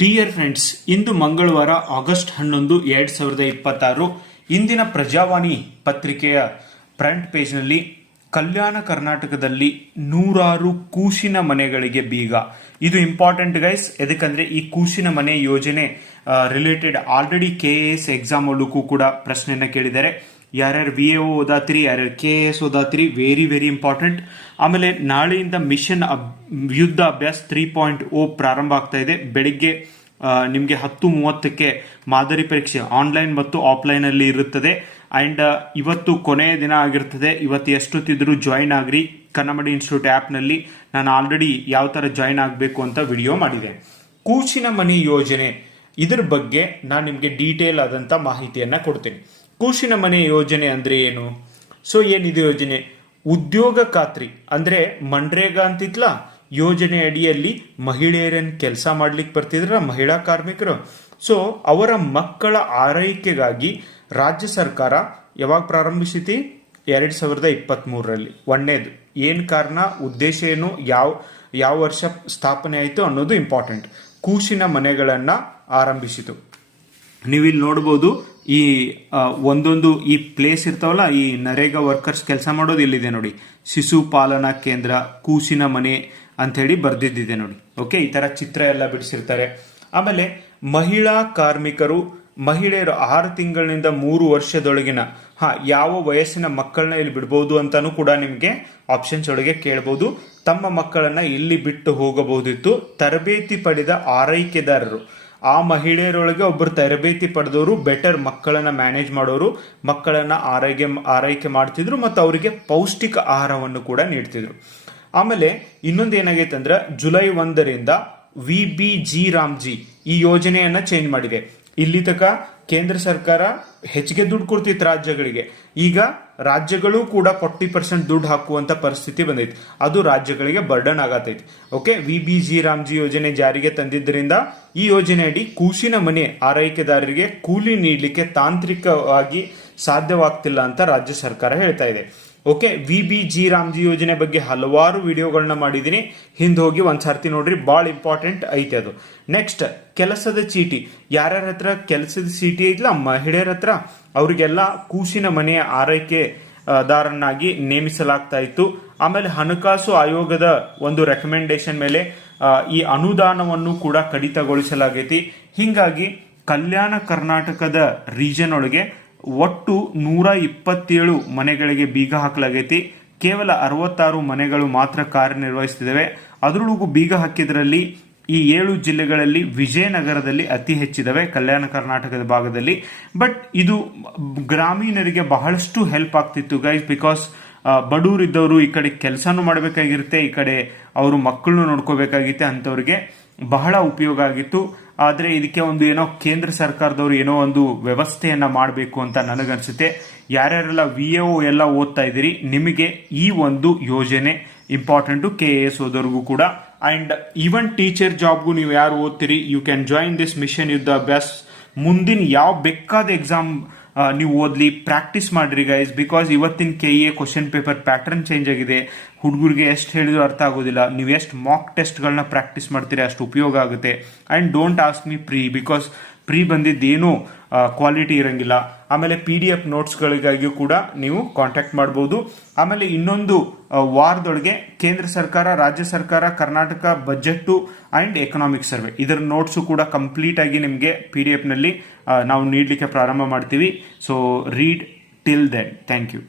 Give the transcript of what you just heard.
Dear friends, ಇಂದು ಮಂಗಳವಾರ August 11, 2026 ಇಂದಿನ ಪ್ರಜಾವಾಣಿ ಪತ್ರಿಕೆಯ ಫ್ರಂಟ್ ಪೇಜ್ನಲ್ಲಿ ಕಲ್ಯಾಣ ಕರ್ನಾಟಕದಲ್ಲಿ ನೂರಾರು ಕೂಸಿನ ಮನೆಗಳಿಗೆ ಬೀಗ. ಇದು ಇಂಪಾರ್ಟೆಂಟ್ ಗೈಸ್. ಎದಕ್ಕಂದ್ರೆ ಈ ಕೂಸಿನ ಮನೆ ಯೋಜನೆ ರಿಲೇಟೆಡ್ ಆಲ್ರೆಡಿ KAS ಎಕ್ಸಾಮ್ ಅಲ್ಲೂ ಕೂಡ ಪ್ರಶ್ನೆಯನ್ನ ಕೇಳಿದ್ದಾರೆ. ಯಾರ್ಯಾರು VAO ಓದಾತ್ರಿ, ಯಾರ್ಯಾರು KAS ಓದಾತ್ರಿ, ವೆರಿ ವೆರಿ ಇಂಪಾರ್ಟೆಂಟ್. ಆಮೇಲೆ ನಾಳೆಯಿಂದ ಮಿಷನ್ ಯುದ್ಧ ಅಭ್ಯಾಸ್ 3.0 ಪ್ರಾರಂಭ ಆಗ್ತಾ ಇದೆ. ಬೆಳಿಗ್ಗೆ ನಿಮಗೆ 10:30ಕ್ಕೆ ಮಾದರಿ ಪರೀಕ್ಷೆ ಆನ್ಲೈನ್ ಮತ್ತು ಆಫ್ಲೈನ್ ಅಲ್ಲಿ ಇರುತ್ತದೆ. ಅಂಡ್ ಇವತ್ತು ಕೊನೆಯ ದಿನ ಆಗಿರ್ತದೆ. ಇವತ್ತು ಎಷ್ಟೊತ್ತಿದ್ರು ಜಾಯಿನ್ ಆಗ್ರಿ. ಕನ್ನಂಬಾಡಿ ಇನ್ಸ್ಟಿಟ್ಯೂಟ್ ಆ್ಯಪ್ನಲ್ಲಿ ನಾನು ಆಲ್ರೆಡಿ ಯಾವ ಥರ ಜಾಯಿನ್ ಆಗಬೇಕು ಅಂತ ವಿಡಿಯೋ ಮಾಡಿದೆ. ಕೂಸಿನ ಮನೆ ಯೋಜನೆ, ಇದ್ರ ಬಗ್ಗೆ ನಾನು ನಿಮಗೆ ಡೀಟೇಲ್ ಆದಂಥ ಮಾಹಿತಿಯನ್ನು ಕೊಡ್ತೀನಿ. ಕೂಸಿನ ಮನೆ ಯೋಜನೆ ಅಂದ್ರೆ ಏನು? ಸೊ ಏನಿದೆ ಯೋಜನೆ? ಉದ್ಯೋಗ ಖಾತ್ರಿ ಅಂದ್ರೆ ಮನ್ರೇಗಾ ಅಂತಿತ್ಲ ಯೋಜನೆ ಅಡಿಯಲ್ಲಿ ಮಹಿಳೆಯರನ್ನು ಕೆಲಸ ಮಾಡ್ಲಿಕ್ಕೆ ಬರ್ತಿದ್ರ ಮಹಿಳಾ ಕಾರ್ಮಿಕರು. ಸೊ ಅವರ ಮಕ್ಕಳ ಆರೈಕೆಗಾಗಿ ರಾಜ್ಯ ಸರ್ಕಾರ ಯಾವಾಗ ಪ್ರಾರಂಭಿಸಿತಿ? 2023ರಲ್ಲಿ. ಒಂದೇದು ಏನು ಕಾರಣ, ಉದ್ದೇಶ ಏನು, ಯಾವ ವರ್ಷ ಸ್ಥಾಪನೆ ಆಯಿತು ಅನ್ನೋದು ಇಂಪಾರ್ಟೆಂಟ್. ಕೂಸಿನ ಮನೆಗಳನ್ನ ಆರಂಭಿಸಿತು. ನೀವಿಲ್ಲಿ ನೋಡ್ಬೋದು, ಈ ಒಂದೊಂದು ಈ ಪ್ಲೇಸ್ ಇರ್ತಾವಲ್ಲ, ಈ ನರೇಗಾ ವರ್ಕರ್ಸ್ ಕೆಲಸ ಮಾಡೋದು ಇಲ್ಲಿದೆ ನೋಡಿ. ಶಿಶು ಪಾಲನಾ ಕೇಂದ್ರ, ಕೂಸಿನ ಮನೆ ಅಂತ ಹೇಳಿ ಬರ್ದಿದ್ದಿದೆ ನೋಡಿ. ಓಕೆ, ಈ ತರ ಚಿತ್ರ ಎಲ್ಲ ಬಿಡಿಸಿರ್ತಾರೆ. ಆಮೇಲೆ ಮಹಿಳಾ ಕಾರ್ಮಿಕರು, ಮಹಿಳೆಯರು 6 ತಿಂಗಳಿನಿಂದ 3 ವರ್ಷದೊಳಗಿನ ಯಾವ ವಯಸ್ಸಿನ ಮಕ್ಕಳನ್ನ ಇಲ್ಲಿ ಬಿಡಬಹುದು ಅಂತಾನು ಕೂಡ ನಿಮಗೆ ಆಪ್ಷನ್ಸ್ ಒಳಗೆ ಕೇಳಬಹುದು. ತಮ್ಮ ಮಕ್ಕಳನ್ನ ಇಲ್ಲಿ ಬಿಟ್ಟು ಹೋಗಬಹುದಿತ್ತು. ತರಬೇತಿ ಪಡೆದ ಆರೈಕೆದಾರರು, ಆ ಮಹಿಳೆಯರೊಳಗೆ ಒಬ್ಬರು ತರಬೇತಿ ಪಡೆದವರು ಬೆಟರ್ ಮಕ್ಕಳನ್ನ ಮ್ಯಾನೇಜ್ ಮಾಡೋರು, ಮಕ್ಕಳನ್ನ ಆರೈಕೆ ಮಾಡ್ತಿದ್ರು ಮತ್ತು ಅವರಿಗೆ ಪೌಷ್ಟಿಕ ಆಹಾರವನ್ನು ಕೂಡ ನೀಡ್ತಿದ್ರು. ಆಮೇಲೆ ಇನ್ನೊಂದು ಏನಾಗೈತೆ ಅಂದ್ರೆ ಜುಲೈ 1ರಿಂದ VBG ರಾಮ್ಜಿ ಈ ಯೋಜನೆಯನ್ನ ಚೇಂಜ್ ಮಾಡಿದೆ. ಇಲ್ಲಿ ತನಕ ಕೇಂದ್ರ ಸರ್ಕಾರ ಹೆಚ್ಚಿಗೆ ದುಡ್ಡು ಕೊಡ್ತಿತ್ತು ರಾಜ್ಯಗಳಿಗೆ. ಈಗ ರಾಜ್ಯಗಳು ಕೂಡ 40% ದುಡ್ಡು ಹಾಕುವಂತ ಪರಿಸ್ಥಿತಿ ಬಂದೈತಿ. ಅದು ರಾಜ್ಯಗಳಿಗೆ ಬರ್ಡನ್ ಆಗತೈತಿ. ಓಕೆ, VBG ರಾಮ್ಜಿ ಯೋಜನೆ ಜಾರಿಗೆ ತಂದಿದ್ದರಿಂದ ಈ ಯೋಜನೆಯಡಿ ಕೂಸಿನ ಮನೆ ಆರೈಕೆದಾರರಿಗೆ ಕೂಲಿ ನೀಡಲಿಕ್ಕೆ ತಾಂತ್ರಿಕವಾಗಿ ಸಾಧ್ಯವಾಗ್ತಿಲ್ಲ ಅಂತ ರಾಜ್ಯ ಸರ್ಕಾರ ಹೇಳ್ತಾ ಇದೆ. ಓಕೆ, VBG ರಾಮ್ಜಿ ಯೋಜನೆ ಬಗ್ಗೆ ಹಲವಾರು ವಿಡಿಯೋಗಳನ್ನ ಮಾಡಿದೀನಿ, ಹಿಂದೆ ಹೋಗಿ ಒಂದ್ಸರ್ತಿ ನೋಡ್ರಿ, ಬಹಳ ಇಂಪಾರ್ಟೆಂಟ್ ಐತೆ ಅದು. ನೆಕ್ಸ್ಟ್, ಕೆಲಸದ ಚೀಟಿ. ಯಾರ್ಯಾರ ಹತ್ರ ಕೆಲಸದ ಚೀಟಿ ಐತ್ಲ ಮಹಿಳೆಯರ ಹತ್ರ, ಅವರಿಗೆಲ್ಲ ಕೂಸಿನ ಮನೆಯ ಆರೈಕೆದಾರನ್ನಾಗಿ ನೇಮಿಸಲಾಗ್ತಾ ಇತ್ತು. ಆಮೇಲೆ ಹಣಕಾಸು ಆಯೋಗದ ಒಂದು ರೆಕಮೆಂಡೇಶನ್ ಮೇಲೆ ಈ ಅನುದಾನವನ್ನು ಕೂಡ ಕಡಿತಗೊಳಿಸಲಾಗೈತಿ. ಹಿಂಗಾಗಿ ಕಲ್ಯಾಣ ಕರ್ನಾಟಕದ ರೀಜನ್ ಒಳಗೆ ಒಟ್ಟು 127 ಮನೆಗಳಿಗೆ ಬೀಗ ಹಾಕಲಾಗೈತಿ. ಕೇವಲ 66 ಮನೆಗಳು ಮಾತ್ರ ಕಾರ್ಯನಿರ್ವಹಿಸುತ್ತಿವೆ. ಅದರೊಳಗೂ ಬೀಗ ಹಾಕಿದ್ರಲ್ಲಿ ಈ 7 ಜಿಲ್ಲೆಗಳಲ್ಲಿ ವಿಜಯನಗರದಲ್ಲಿ ಅತಿ ಹೆಚ್ಚಿದವೆ, ಕಲ್ಯಾಣ ಕರ್ನಾಟಕದ ಭಾಗದಲ್ಲಿ. ಬಟ್ ಇದು ಗ್ರಾಮೀಣರಿಗೆ ಬಹಳಷ್ಟು ಹೆಲ್ಪ್ ಆಗ್ತಿತ್ತು ಗೈಸ್. ಬಿಕಾಸ್ ಬಡವರಿದ್ದವರು ಈ ಕಡೆ ಕೆಲಸನೂ ಮಾಡಬೇಕಾಗಿರುತ್ತೆ, ಈ ಕಡೆ ಅವರು ಮಕ್ಕಳನ್ನು ನೋಡ್ಕೋಬೇಕಾಗಿತ್ತೆ, ಅಂಥವ್ರಿಗೆ ಬಹಳ ಉಪಯೋಗ ಆಗಿತ್ತು. ಆದರೆ ಇದಕ್ಕೆ ಒಂದು ಏನೋ ಕೇಂದ್ರ ಸರ್ಕಾರದವರು ಏನೋ ಒಂದು ವ್ಯವಸ್ಥೆಯನ್ನ ಮಾಡಬೇಕು ಅಂತ ನನಗನ್ಸುತ್ತೆ. ಯಾರ್ಯಾರೆಲ್ಲ VAO ಎಲ್ಲ ಓದ್ತಾ ಇದ್ದೀರಿ, ನಿಮಗೆ ಈ ಒಂದು ಯೋಜನೆ ಇಂಪಾರ್ಟೆಂಟು. KAS ಓದೋರ್ಗೂ ಕೂಡ. ಅಂಡ್ ಈವನ್ ಟೀಚರ್ ಜಾಬ್ಗೂ ನೀವು ಯಾರು ಓದ್ತೀರಿ, you can join this mission Yuddh Abhyas. ಮುಂದಿನ ಯಾವ ಬೇಕಾದ ಎಕ್ಸಾಮ್ ನೀವು ಓದ್ಲಿ, ಪ್ರಾಕ್ಟೀಸ್ ಮಾಡ್ರಿ ಗೈಸ್. ಬಿಕಾಸ್ ಇವತ್ತಿನ KA question paper pattern change ಆಗಿದೆ. ಹುಡುಗರಿಗೆ ಎಷ್ಟು ಹೇಳಿದ್ರು ಅರ್ಥ ಆಗೋದಿಲ್ಲ. ನೀವು ಎಷ್ಟು ಮಾಕ್ ಟೆಸ್ಟ್ಗಳನ್ನ ಪ್ರಾಕ್ಟೀಸ್ ಮಾಡ್ತೀರಿ ಅಷ್ಟು ಉಪಯೋಗ ಆಗುತ್ತೆ. And don't ask me free ಬಂದಿದ್ದೇನೂ ಕ್ವಾಲಿಟಿ ಇರಂಗಿಲ್ಲ. ಆಮೇಲೆ PDF ನೋಟ್ಸ್ಗಳಿಗಾಗಿಯೂ ಕೂಡ ನೀವು ಕಾಂಟ್ಯಾಕ್ಟ್ ಮಾಡ್ಬೋದು. ಆಮೇಲೆ ಇನ್ನೊಂದು ವಾರದೊಳಗೆ ಕೇಂದ್ರ ಸರ್ಕಾರ, ರಾಜ್ಯ ಸರ್ಕಾರ, Karnataka budget and economic survey ಇದರ ನೋಟ್ಸು ಕೂಡ ಕಂಪ್ಲೀಟ್ ಆಗಿ ನಿಮಗೆ PDF ನಲ್ಲಿ ನಾವು ನೀಡಲಿಕ್ಕೆ ಪ್ರಾರಂಭ ಮಾಡ್ತೀವಿ. So read till then. Thank you.